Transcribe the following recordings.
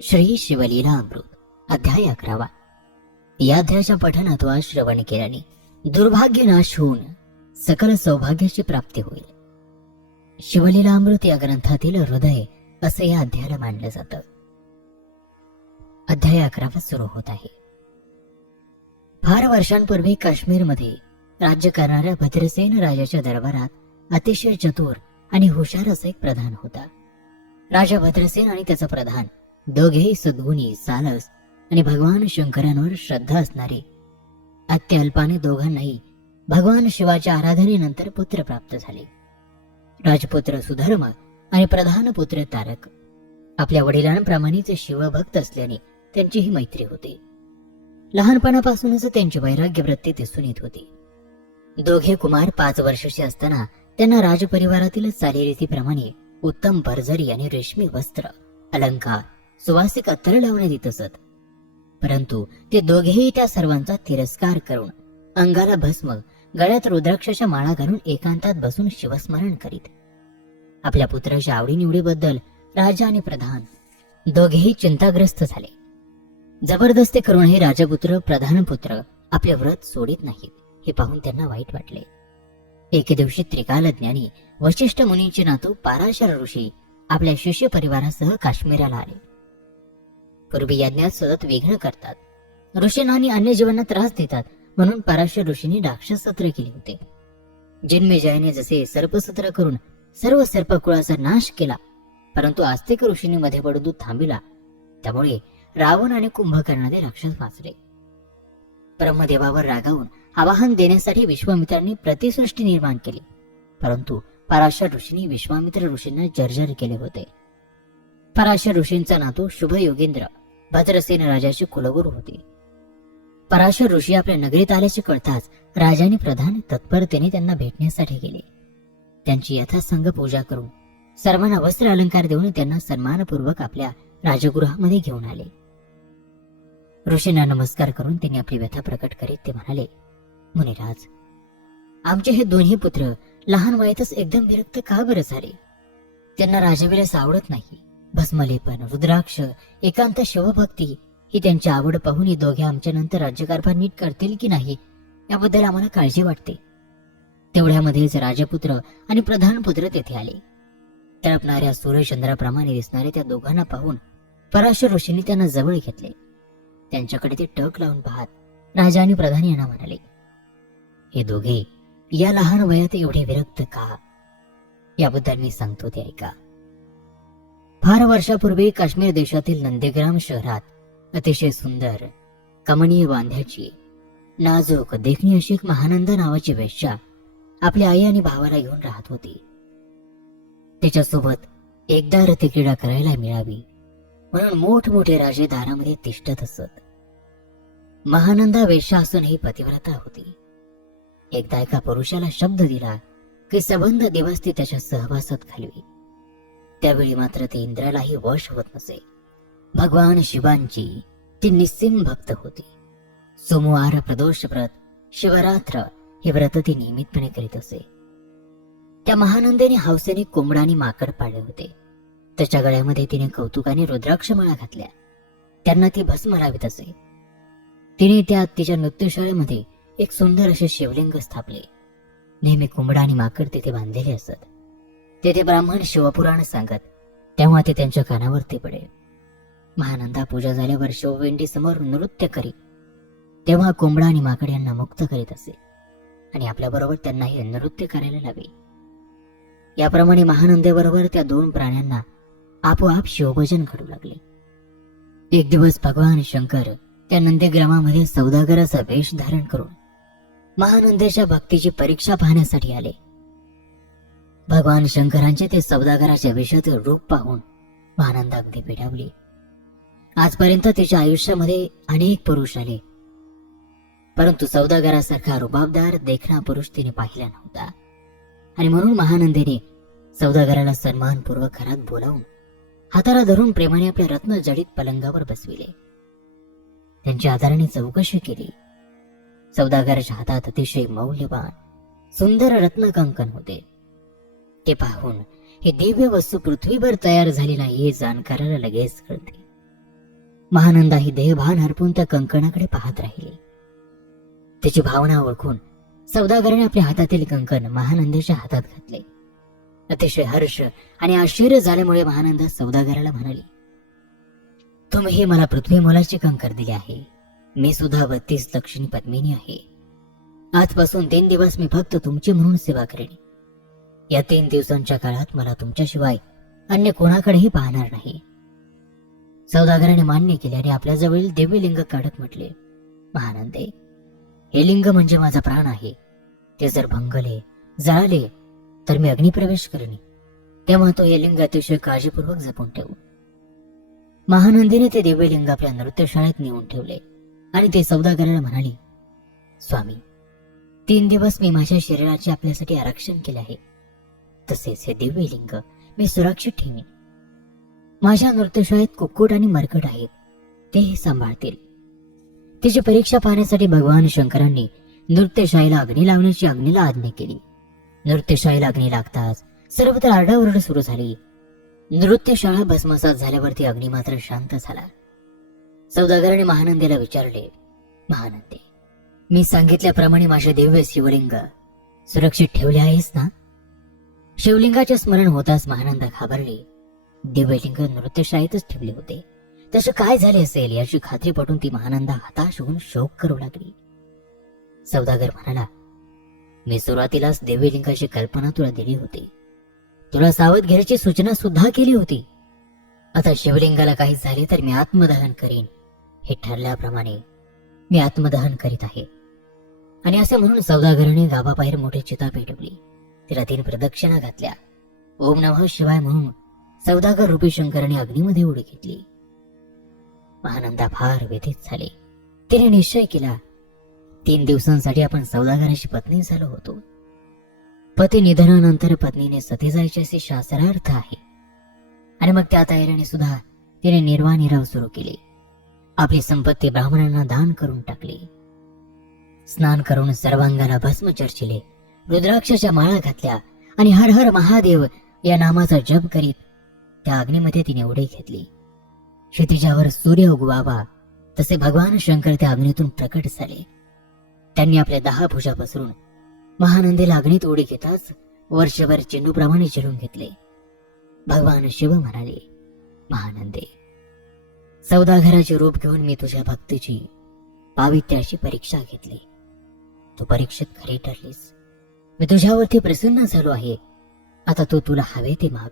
श्री शिवलीला अमृत अध्याय 11। या अध्यायाच्या पठणात वा श्रवण केल्याने दुर्भाग्य नाश होऊन सकल सौभाग्याची प्राप्ती होईल। शिवलीला अमृत या ग्रंथातील हृदय असे या अध्यायाला मानलं जातं। अध्याय 11 सुरू होत आहे। फार वर्षांपूर्वी काश्मीरमध्ये राज्य करणाऱ्या भद्रसेन राजाच्या दरबारात अतिशय चतुर आणि हुशार असा एक प्रधान होता। राजा भद्रसेन आणि त्याचा प्रधान दोघेही सद्गुणी, सालस आणि भगवान शंकरांवर श्रद्धा असणारे। अत्यल्पाने दोघांनाही भगवान शिवाच्या आराधनेनंतर पुत्र प्राप्त झाले। राजपुत्र सुधर्म आणि प्रधान पुत्र तारक आपल्या वडिलांप्रमाणेच शिवभक्त असल्याने त्यांची ही मैत्री होती। लहानपणापासूनच त्यांची वैराग्य वृत्ती दिसून येत होती। दोघे कुमार 5 वर्षाचे असताना त्यांना राजपरिवारातील चालीरीतीप्रमाणे उत्तम भरजरी आणि रेशमी वस्त्र, अलंकार, सुवासिक अत्तर लावण्यात येत असत। परंतु ते दोघेही त्या सर्वांचा तिरस्कार करून अंगाला भस्म, गळ्यात रुद्राक्षाच्या माळा घालून एकांतात बसून शिवस्मरण करीत। आपल्या पुत्राच्या आवडीनिवडीबद्दल राजा आणि प्रधान दोघेही चिंताग्रस्त झाले। जबरदस्ती करूनही राजपुत्र प्रधान पुत्र आपले व्रत सोडित नाहीत हे पाहून त्यांना वाईट वाटले। एके दिवशी त्रिकालज्ञानी वशिष्ठ मुनींचे नातू पराशर ऋषी आपल्या शिष्य परिवारासह काश्मीराला आले। पूर्वी यज्ञात सतत विघ्न करतात, ऋषींना आणि अन्य जीवांना त्रास देतात म्हणून पराशर ऋषींनी राक्षस सत्र केले होते। जन्मेजयाने जसे सर्पसत्र करून सर्व सर्पकुळाचा नाश केला, परंतु आस्तिक ऋषींनी मध्ये पडून तो थांबिला, त्यामुळे रावण आणि कुंभकर्णाचे राक्षस वाचले। ब्रह्मदेवावर रागावून आवाहन देण्यासाठी विश्वामित्रांनी प्रतिसृष्टी निर्माण केली, परंतु पराशर ऋषींनी विश्वामित्र ऋषींना जर्जर केले होते। पराशर ऋषींचा नातू शुभ योगेंद्र भद्रसेन राजाचे कुलगुरू होते। पराशर ऋषी आपल्या नगरीत आल्याचे कळताच राजा आणि प्रधान तत्परतेने त्यांना भेटण्यासाठी गेले। त्यांची यथासंग पूजा करून सर्वांना वस्त्र अलंकार देऊन त्यांना सन्मानपूर्वक आपल्या राजगृहामध्ये घेऊन आले। ऋषींना नमस्कार करून त्यांनी आपली व्यथा प्रकट करीत ते म्हणाले, मुनिराज, आमचे हे दोन्ही पुत्र लहान वयातच एकदम विरक्त का बरं झाले? त्यांना राजविलास आवडत नाही। भस्मलेपन, रुद्राक्ष, एकांत शिवभक्ती ही त्यांची आवड पाहून ही दोघे आमच्या नंतर राज्यकारभार नीट करतील की नाही याबद्दल आम्हाला काळजी वाटते। तेवढ्यामध्येच राजपुत्र आणि प्रधानपुत्र तेथे आले। तळपणाऱ्या सूर्यचंद्राप्रमाणे दिसणाऱ्या त्या दोघांना पाहून पराशर ऋषींनी त्यांना जवळ घेतले। त्यांच्याकडे ते टक लावून पाहत राजा आणि प्रधान यांना म्हणाले, हे दोघे या लहान वयात एवढे विरक्त का? याबद्दल मी सांगतो ते ऐका। फार वर्षापूर्वी काश्मीर देशातील नंदीग्राम शहरात अतिशय सुंदर, कमनीय बांध्याची, नाजूक, देखणी अशी एक महानंदा नावाची वेश्या आपल्या आई आणि भावाला घेऊन राहत होती। तिच्यासोबत एकदा रतिक्रीडा करायला मिळावी म्हणून मोठमोठे राजे दारामध्ये तिष्ठत असत। महानंदा वेश्या असूनही पतिव्रता होती। एकदा एका पुरुषाला शब्द दिला की सबंध दिवस ती त्याच्या सहवासात घालवी। त्यावेळी मात्र ती इंद्रालाही वश होत नसे। भगवान शिवांची ती निस्सीम भक्त होती। सोमवार, प्रदोष व्रत, शिवरात्र हे व्रत ती नियमितपणे करीत असे। त्या महानंदेने हौसेने कोंबडा आणि माकड पाळले होते। त्याच्या गळ्यामध्ये तिने कौतुकाने रुद्राक्षमाळा घातल्या, त्यांना ती भस्म लावित असे। तिने तिच्या नृत्यशाळेमध्ये एक सुंदर असे शिवलिंग स्थापले। नेहमी कोंबडा आणि माकड तिथे बांधलेले असत। तेथे ब्राह्मण शिवपुराण सांगत, तेव्हा ते त्यांच्या कानावरती पडे। महानंदा पूजा झाल्यावर शिववेंडी समोर नृत्य करीत, तेव्हा कोंबडा आणि माकड यांना मुक्त करीत असे आणि आपल्याबरोबर त्यांनाही नृत्य करायला लावे। याप्रमाणे महानंदेबरोबर त्या 2 प्राण्यांना आपोआप शिवभजन घडू लागले। एक दिवस भगवान शंकर त्या नंदीग्रामामध्ये सौदागराचा वेश धारण करून महानंदेच्या भक्तीची परीक्षा पाहण्यासाठी आले। भगवान शंकरांचे ते सौदागराच्या वेशातील रूप पाहून महानंदा अगदी पेढावली। आजपर्यंत तिच्या आयुष्यामध्ये अनेक पुरुष आले, परंतु सौदागरासारखा रुबाबदार, देखणा पुरुष तिने पाहिला नव्हता आणि म्हणून महानंदेने सौदागराला सन्मानपूर्वक घरात बोलावून हाताला धरून प्रेमाने आपल्या रत्न जडित पलंगावर बसविले। त्यांची आदराने चौकशी केली। सौदागराच्या हातात अतिशय मौल्यवान सुंदर रत्न कंकण होते। ते पाहून ही दिव्य वस्तू पृथ्वीवर तयार झाली नाही हे जाणकाराला लगेच कळते। महानंदा ही देहभान हरपून त्या कंकणाकडे पाहत राहिली. तिची भावना ओळखून सौदागराने आपल्या हातातील कंकण महानंदाच्या हातात घातले. अतिशय हर्ष आणि आश्चर्य झाल्यामुळे महानंदा सौदागराला म्हणाली, तुम्ही मला पृथ्वी मोलाचे कंकर दिले आहे. मी सुद्धा 32 लक्षणी पद्मिनी आहे. आजपासून 3 दिवस मी फक्त तुमची म्हणून सेवा करेन. या 3 दिवसांच्या काळात मला तुमच्याशिवाय अन्य कोणाकडेही पाहणार नाही. सौदागराने मान्य केले आणि आपल्याजवळील दिव्य लिंग काढत म्हटले, महानंदे, हे लिंग म्हणजे माझा प्राण आहे. ते जर भंगले, जळाले तर मी अग्निप्रवेश करेन. तेव्हा तो हे लिंग अतिशय काळजीपूर्वक जपून ठेवू. महानंदीने ते दिव्य लिंग आपल्या नृत्यशाळेत नेऊन ठेवले आणि ते सौदागराला म्हणाली, स्वामी, 3 दिवस मी माझ्या शरीराचे आपल्यासाठी आरक्षण केले आहे. तसेच हे दिव्य लिंग मी सुरक्षित ठेवीन. माझ्या नृत्यशाळेत कुक्कुट आणि मरकट आहेत, ते हे सांभाळतील. तिची परीक्षा पाहण्यासाठी भगवान शंकरांनी नृत्यशाळेला अग्नी लावण्याची अग्नीला आज्ञा केली. नृत्यशाळेला अग्नी लागताच सर्वत्र आरडाओरड सुरू झाली. नृत्यशाळा भस्मसात झाल्यावरती अग्नी मात्र शांत झाला. सौदागराने महानंदेला विचारले, महानंदे, मी सांगितल्याप्रमाणे माझे दिव्य शिवलिंग सुरक्षित ठेवले आहेस ना? शिवलिंगाचे स्मरण होताच महानंदा घाबरली. दिव्यलिंग नृत्यशाळेतच ठेवले होते. तसे काय झाले असेल याची खात्री पटून ती महानंदा हताश होऊन शोक करू लागली. सौदागर म्हणाला, मी सुरुवातीलाच दिव्यलिंगाची कल्पना तुला दिली होती. तुला सावध घेण्याची सूचना सुद्धा केली होती. आता शिवलिंगाला काही झाले तर मी आत्मदहन करीन. हे ठरल्याप्रमाणे मी आत्मदहन करीत आहे. आणि असे म्हणून सौदागराने गावाबाहेर मोठी चिता पेटवली. तिला 3 प्रदक्षिणा घातल्या. ओम नमः शिवाय म्हणून सौदागर रूपी शंकराने अग्नीमध्ये उडी घेतली. महानंदा फार व्यथित झाले. तिने निश्चय केला, 3 दिवसांसाठी आपण सौदागराची पत्नी झालो होतो. पती निधनानंतर पत्नीने सती जायची असे शास्त्रार्थ आहे. आणि मग त्या तयारीने सुद्धा तिने निर्वानिराव सुरू केले. आपली संपत्ती ब्राह्मणांना दान करून टाकली. स्नान करून सर्वांगाला भस्म चर्चिले, रुद्राक्षाच्या माळा घातल्या आणि हर हर महादेव या नामाचा जप करीत त्या अग्नीमध्ये तिने उडी घेतली. क्षितिजावर सूर्य उगवावा तसे भगवान शंकर त्या अग्नीतून प्रकट झाले. त्यांनी आपल्या 10 भुजा पसरून महानंदीला अग्नीत उडी घेताच वर्षभर चेंडूप्रमाणे चिरून घेतले. भगवान शिव म्हणाले, महानंदे, सौदागराचे रूप घेऊन मी तुझ्या भक्तीची पावित्र्याची परीक्षा घेतली. तू परीक्षेत खरी ठरलीस. मी तुझ्यावरती प्रसन्न झालो आहे. आता तू तुला हवे ते माग.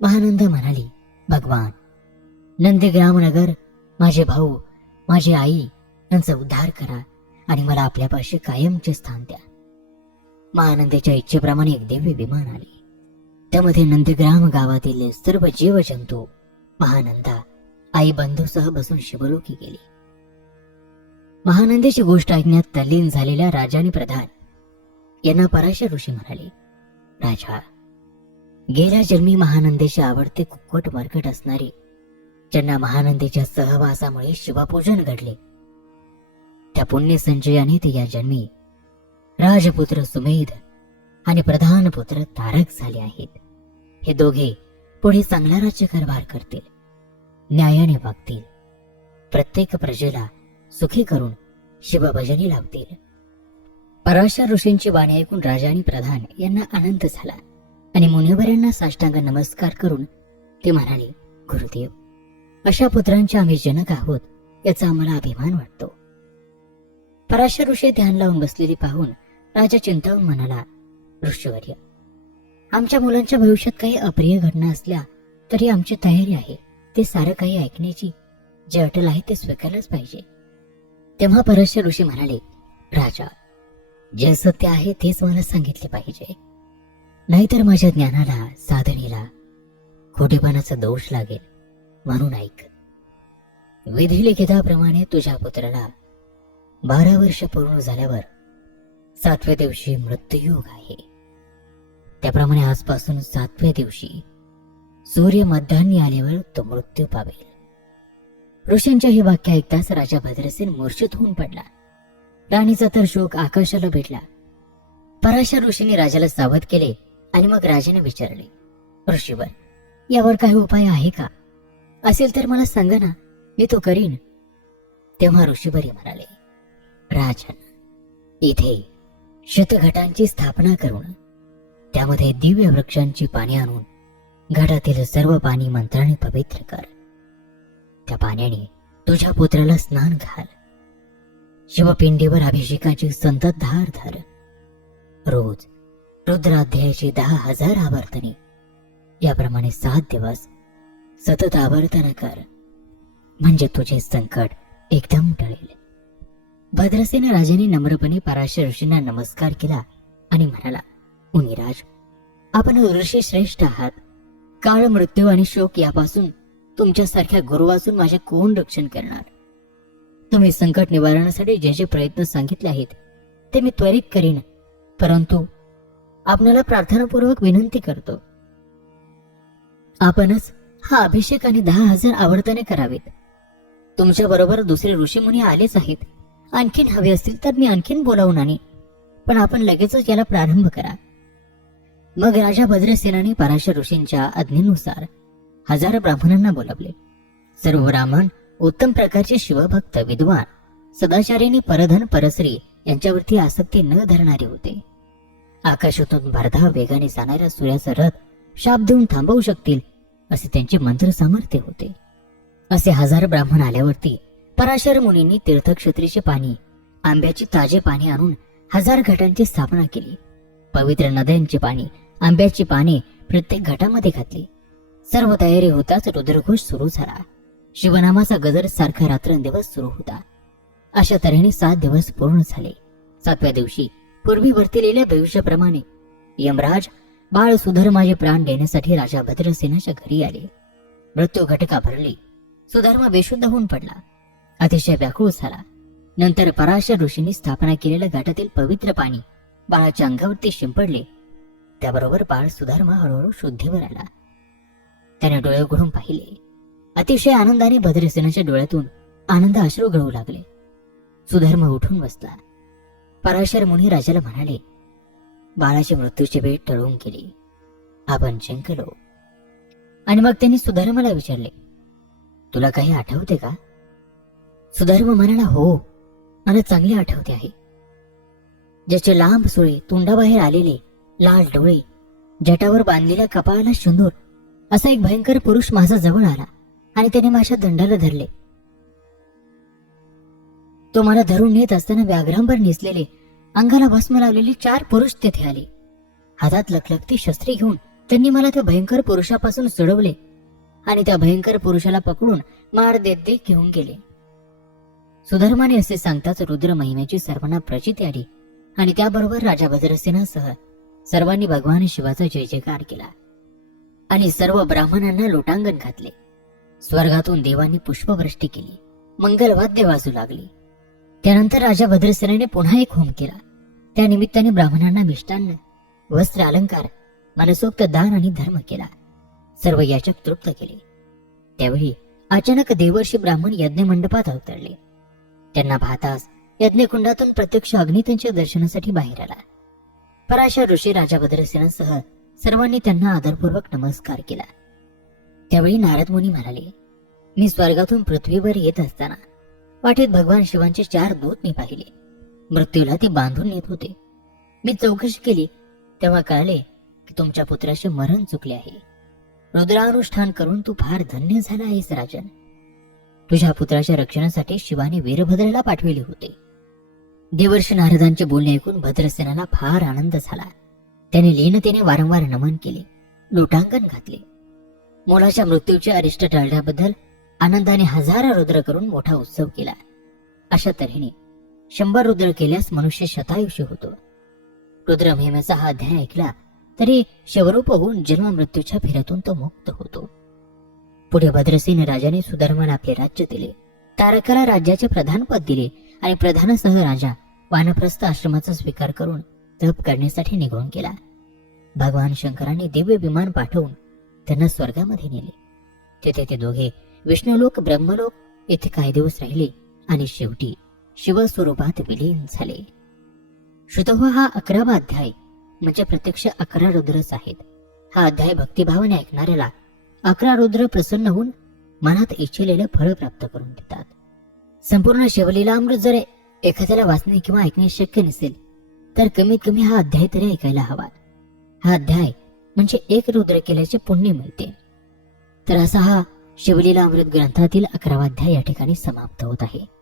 महानंदा म्हणाली, भगवान, नंदीग्राम नगर, माझे भाऊ, माझी आई यांचा उद्धार करा आणि मला आपल्यापाशी कायमचे स्थान द्या. महानंदेच्या इच्छेप्रमाणे एक दिव्य विमान आले. त्यामध्ये नंदीग्राम गावातील सर्व जीवजंतू महानंदा आई बंधूसह बसून शिवलोकी गेली. महानंदेची गोष्ट ऐकण्यात तल्लीन झालेल्या राजा आणि प्रधान यांना पराशर ऋषी म्हणाले, राजा, गेल्या जन्मी महानंदेचे आवडते कुक्कुट मरकट असणारे, ज्यांना महानंदेच्या सहवासामुळे शिवपूजन घडले, त्या पुण्य संचयाने ते या जन्मी राजपुत्र सुमेध आणि प्रधान पुत्र तारक झाले आहेत. हे दोघे पुढे चांगला राज्यकारभार करतील, न्यायाने वागतील, प्रत्येक प्रजेला सुखी करून शिवभजनी लावतील. पराशर ऋषींची वाणी ऐकून राजा आणि प्रधान यांना आनंद झाला आणि मुनिवरांना साष्टांग नमस्कार करून ते म्हणाले, गुरुदेव, अशा पुत्रांचे आम्ही जनक आहोत याचा आम्हाला अभिमान वाटतो. पराशर ऋषी ध्यान लावून बसलेले पाहून राजा चिंतावून म्हणाला, ऋषीवर्य, आमच्या मुलांच्या भविष्यात काही अप्रिय घटना असल्या तरी आमची तयारी आहे ते सारं काही ऐकण्याची. जे अटल आहे ते स्वीकारलंच पाहिजे. तेव्हा पराशर ऋषी म्हणाले, राजा, जे सत्य आहे तेच मला सांगितले पाहिजे, नाहीतर माझ्या ज्ञानाला, साधनेला खोटेपणाचा दोष लागेल. म्हणून ऐक. विधिलिखिताप्रमाणे तुझ्या पुत्राला 12 वर्ष पूर्ण झाल्यावर 7व्या दिवशी मृत्यूयोग आहे. त्याप्रमाणे आजपासून 7व्या दिवशी सूर्य मध्यान्ही आल्यावर तो मृत्यू पावेल. ऋषींच्या हे वाक्य ऐकताच राजा भद्रसेन मूर्छित होऊन पडला. राणीचा तर शोक आकाशाला भेटला. पराशर ऋषींनी राजाला सावध केले आणि मग राजाने विचारले, ऋषीवर, यावर काही उपाय आहे का? असेल तर मला सांगा ना, मी तो करीन. तेव्हा ऋषीवरी म्हणाले, राजन, इथे शतघटांची स्थापना करून त्यामध्ये दिव्य वृक्षांची पाने आणून घटातील सर्व पाणी मंत्राने पवित्र कर. त्या पाण्याने तुझ्या पुत्राला स्नान घाल. शिवपिंडीवर अभिषेकाची संततधार धर. रोज रुद्राध्यायाची 10,000 आवर्तने याप्रमाणे 7 दिवस सतत आवर्तन कर, म्हणजे तुझे संकट एकदम टळेल. भद्रसेन राजाने नम्रपणे पराशर ऋषींना नमस्कार केला आणि म्हणाला, मुनिराज, आपण ऋषी श्रेष्ठ आहात. काळ, मृत्यू आणि शोक यापासून तुमच्यासारख्या गुरु वाचून माझे कोण रक्षण करणार? तुम्ही संकट निवारणासाठी जे जे प्रयत्न सांगितले आहेत ते मी त्वरित करीन, परंतु आपणाला प्रार्थनापूर्वक विनंती करतो, आपणच हा अभिषेक आणि 10,000 आवर्तने करावेत. तुमच्या बरोबर दुसरे ऋषीमुनी आलेच आहेत. आणखीन हवे असतील तर मी आणखीन बोलावून आणीन, पण आपण लगेचच याला प्रारंभ करा. मग राजा भद्रसेनाने पराशर ऋषींच्या आज्ञेनुसार 1000 ब्राह्मणांना बोलावले. सर्व ब्राह्मण उत्तम प्रकारचे शिवभक्त, विद्वान, सदाचार्याने परधन परश्री यांच्यावरती आसक्ती न धरणारे होते. आकाशातून भरधाव वेगाने जाणाऱ्या सूर्याचा रथ शाप देऊन थांबवू शकतील असे त्यांचे मंत्र सामर्थ्य होते. असे 1000 ब्राह्मण आल्यावरती पराशर मुनींनी तीर्थक्षेत्रीचे पाणी, आंब्याची ताजे पाणी आणून 1000 घटांची स्थापना केली. पवित्र नद्यांचे पाणी, आंब्याची पाने प्रत्येक घटामध्ये घातली. सर्व तयारी होताच रुद्रघोष सुरू झाला. शिवनामाचा गजर सारखा रात्रंदिवस सुरू होता. अशा तऱ्हेने 7 दिवस पूर्ण झाले. 7व्या दिवशी पूर्वी वर्तिलेल्या भविष्याप्रमाणे यमराज बाळ सुधर्माचे प्राण देण्यासाठी राजा भद्रसेनाच्या घरी आले. मृत्यू घटका भरली. सुधर्मा बेशुद्ध होऊन पडला. अतिशय व्याकुळ झाला. नंतर पराशर ऋषींनी स्थापना केलेल्या घाटातील पवित्र पाणी बाळाच्या अंगावरती शिंपडले. त्याबरोबर बाळ सुधर्मा हळूहळू शुद्धीवर आला. त्याने डोळे उघडून पाहिले. अतिशय आनंदाने भद्रसेनाच्या डोळ्यातून आनंद अश्रू गळू लागले. सुधर्मा उठून बसला. पराशर मुनी राजाला म्हणाले, बाळाच्या मृत्यूची वेळ टळून गेली. आपण जिंकलो. आणि मग त्यांनी सुधर्माला विचारले, तुला काही आठवते का? सुधर्मा म्हणाला, हो, मला चांगले आठवते आहे. ज्याचे लांब सुळे, तोंडाबाहेर आलेले लाल डोळे, जटावर बांधलेल्या कपाळाला शेंदूर असा एक भयंकर पुरुष माझा जवळ आला आणि त्याने माझ्या दंडाला धरले. तो मला धरून नेत असताना व्याघ्रांवर नेसलेले, अंगाला भस्म लावलेले 4 पुरुष तेथे आले. हातात लखलखती शस्त्रे घेऊन त्यांनी मला त्या भयंकर पुरुषापासून सोडवले आणि त्या भयंकर पुरुषाला पकडून मार देत देत घेऊन गेले. सुधर्माने असे सांगताच रुद्र महिम्याची सर्वांना प्रचिती आली आणि त्याबरोबर राजा भद्रसेनासह सर्वांनी भगवान शिवाचा जय जयकार केला आणि सर्व ब्राह्मणांना लोटांगण घातले. स्वर्गातून देवांनी पुष्पवृष्टी केली. मंगलवाद्य वाजू लागली. त्यानंतर राजा भद्रसेनाने पुन्हा एक होम केला. त्या निमित्ताने ब्राह्मणांना मिष्टान्न, वस्त्र, अलंकार, मनसोक्त दान आणि धर्म केला. सर्व याचक तृप्त केले. त्यावेळी अचानक देवर्षी ब्राह्मण यज्ञमंडपात अवतरले. त्यांना पाहताच यज्ञकुंडातून प्रत्यक्ष अग्नी त्यांच्या दर्शनासाठी बाहेर आला. पराशर ऋषी राजा भद्रसेनासह सर्वांनी त्यांना आदरपूर्वक नमस्कार केला. त्यावेळी नारद मुनी म्हणाले, मी स्वर्गातून पृथ्वीवर येत असताना वाटेत भगवान शिवांचे 4 दूत मी पाहिले. मृत्यूला ते बांधून नेत होते. मी चौकशी केली तेव्हा कळले की तुमच्या पुत्राचे मरण चुकले आहे. रुद्रानुष्ठान करून तू फार धन्य झाला आहेस राजन. तुझ्या पुत्राच्या रक्षणासाठी शिवाने वीरभद्राला पाठविले होते. देवर्षी नारदांचे बोलणे ऐकून भद्रसेनाला फार आनंद झाला. त्याने लीनतेने वारंवार नमन केले, लोटांगण घातले. मुलाच्या मृत्यूचे अरिष्ट टळल्याबद्दल आनंदाने 1000 रुद्र करून मोठा उत्सव केला. अशा तऱ्हेने 100 रुद्र केल्यास मनुष्य शतायुषी होतो. रुद्र महिम्याचा हा अध्याय ऐकला तरी शिवरूप होऊन जन्म मृत्यूच्या फेऱ्यातून तो मुक्त होतो. पुढे भद्रसेन राजाने सुधर्माला आपले राज्य दिले. तारकाला राज्याचे प्रधानपद दिले आणि प्रधानासह राजा वानप्रस्थ आश्रमाचा स्वीकार करून तप करण्यासाठी निघून गेला. भगवान शंकरांनी दिव्य विमान पाठवून त्यांना स्वर्गामध्ये नेले. तेथे ते दोघे विष्णुलोक, ब्रह्मलोक येथे काही दिवस राहिले आणि शेवटी शिवस्वरूपात विलीन झाले. श्रुतः हा 11वा अध्याय म्हणजे प्रत्यक्ष 11 रुद्रच आहेत. हा अध्याय भक्तिभावाने ऐकणाऱ्याला 11 रुद्र प्रसन्न होऊन मनात इच्छिलेले फळ प्राप्त करून देतात. संपूर्ण शिवलीला अमृत जर एखाद्याला वाचणे किंवा ऐकणे शक्य नसेल तर कमीत कमी हा अध्याय तरी ऐकायला हवा. हा अध्याय म्हणजे एक रुद्र केल्याचे पुण्य मिळते. तर असा हा शिवलीला अमृत ग्रंथातील 11वा अध्याय या ठिकाणी समाप्त होत आहे.